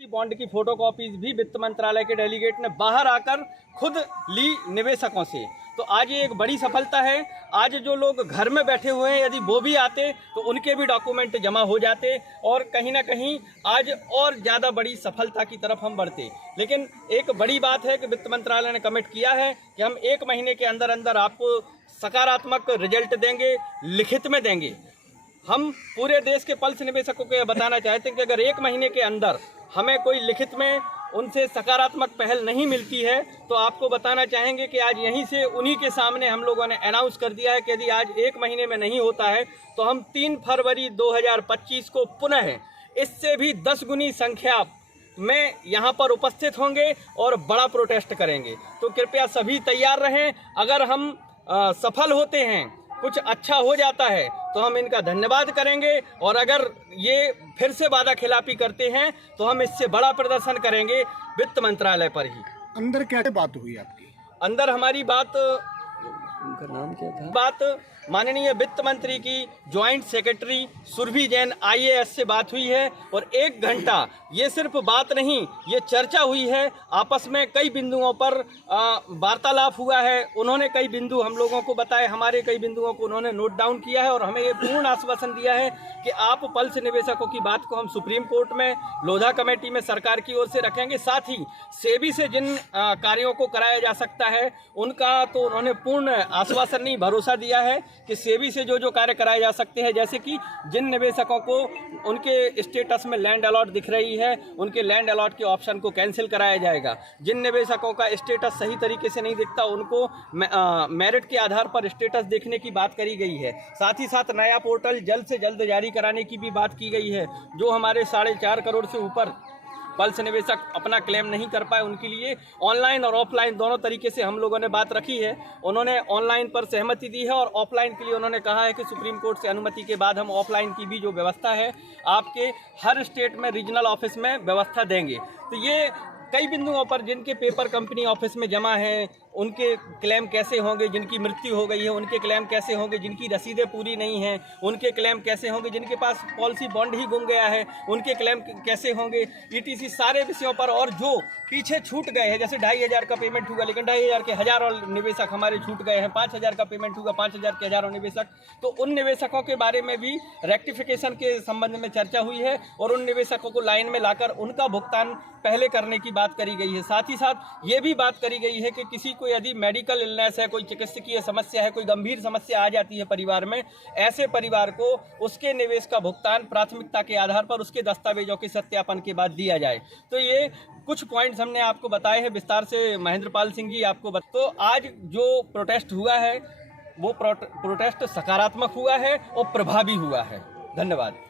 Bond की photocopies भी वित्त मंत्रालय के डेलीगेट ने बाहर आकर खुद ली निवेशकों से। तो आज ये एक बड़ी सफलता है। आज जो लोग घर में बैठे हुए हैं यदि वो भी आते तो उनके भी डॉक्यूमेंट जमा हो जाते और कहीं ना कहीं आज और ज़्यादा बड़ी सफलता की तरफ हम बढ़ते। लेकिन एक बड़ी बात है कि वित्त मंत्रालय ने कमिट किया है कि हम 1 महीने के अंदर अंदर आपको सकारात्मक रिजल्ट देंगे, लिखित में देंगे। हम पूरे देश के पल्स निवेशकों को यह बताना चाहते हैं कि अगर 1 महीने के अंदर हमें कोई लिखित में उनसे सकारात्मक पहल नहीं मिलती है तो आपको बताना चाहेंगे कि आज यहीं से उन्हीं के सामने हम लोगों ने अनाउंस कर दिया है कि यदि आज 1 महीने में नहीं होता है तो हम 3 फरवरी 2025 को पुनः इससे भी 10 गुनी संख्या में यहाँ पर उपस्थित होंगे और बड़ा प्रोटेस्ट करेंगे। तो कृपया सभी तैयार रहें। अगर हम सफल होते हैं, कुछ अच्छा हो जाता है तो हम इनका धन्यवाद करेंगे और अगर ये फिर से वादा खिलाफी करते हैं तो हम इससे बड़ा प्रदर्शन करेंगे वित्त मंत्रालय पर ही। अंदर क्या बात हुई आपकी? अंदर हमारी बात, उनका नाम क्या था? बात माननीय वित्त मंत्री की joint secretary Surbhi Jain IAS से बात हुई है और 1 घंटा ये सिर्फ बात नहीं, ये चर्चा हुई है। आपस में कई बिंदुओं पर वार्तालाप हुआ है। उन्होंने कई बिंदु हम लोगों को बताए, हमारे कई बिंदुओं को उन्होंने नोट डाउन किया है और हमें ये पूर्ण आश्वासन दिया है कि आप पल्स निवेशकों की बात को हम सुप्रीम कोर्ट में, लोधा कमेटी में सरकार की ओर से रखेंगे। साथ ही सेबी से जिन कार्यों को कराया जा सकता है उनका तो उन्होंने पूर्ण आश्वासन नहीं, भरोसा दिया है कि सेबी से जो कार्य कराए जा सकते हैं, जैसे कि जिन निवेशकों को उनके स्टेटस में लैंड अलॉट दिख रही है उनके लैंड अलॉट के ऑप्शन को कैंसिल कराया जाएगा। जिन निवेशकों का स्टेटस सही तरीके से नहीं दिखता उनको मेरिट के आधार पर स्टेटस देखने की बात करी गई है। साथ ही साथ नया पोर्टल जल्द से जल्द जारी कराने की भी बात की गई है। जो हमारे 4.5 करोड़ से ऊपर पल्स निवेशक अपना क्लेम नहीं कर पाए उनके लिए ऑनलाइन और ऑफलाइन दोनों तरीके से हम लोगों ने बात रखी है। उन्होंने ऑनलाइन पर सहमति दी है और ऑफलाइन के लिए उन्होंने कहा है कि सुप्रीम कोर्ट से अनुमति के बाद हम ऑफलाइन की भी जो व्यवस्था है आपके हर स्टेट में रीजनल ऑफिस में व्यवस्था देंगे। तो ये कई बिंदुओं पर जिनके पेपर कंपनी ऑफिस में जमा है उनके क्लेम कैसे होंगे, जिनकी मृत्यु हो गई है उनके क्लेम कैसे होंगे, जिनकी रसीदें पूरी नहीं हैं उनके क्लेम कैसे होंगे, जिनके पास पॉलिसी बॉन्ड ही गुम गया है उनके क्लेम कैसे होंगे, ETC सारे विषयों पर। और जो पीछे छूट गए हैं, जैसे 2,500 का पेमेंट हुआ लेकिन 2,500 के हजारों निवेशक हमारे छूट गए हैं, 5,000 का पेमेंट हुआ 5,000 के हजारों निवेशक, तो उन निवेशकों के बारे में भी रेक्टिफिकेशन के संबंध में चर्चा हुई है और उन निवेशकों को लाइन में लाकर उनका भुगतान पहले करने की बात करी गई है। साथ ही साथ ये भी बात करी गई है कि किसी को यदि मेडिकल इलनेस है, कोई चिकित्सकीय समस्या है, कोई गंभीर समस्या आ जाती है परिवार में, ऐसे परिवार को उसके निवेश का भुगतान प्राथमिकता के आधार पर उसके दस्तावेजों के सत्यापन के बाद दिया जाए। तो ये कुछ पॉइंट्स हमने आपको बताए हैं विस्तार से, महेंद्रपाल सिंह जी आपको तो आज जो प्रोटेस्ट हुआ है वो प्रोटेस्ट सकारात्मक हुआ है और प्रभावी हुआ है। धन्यवाद।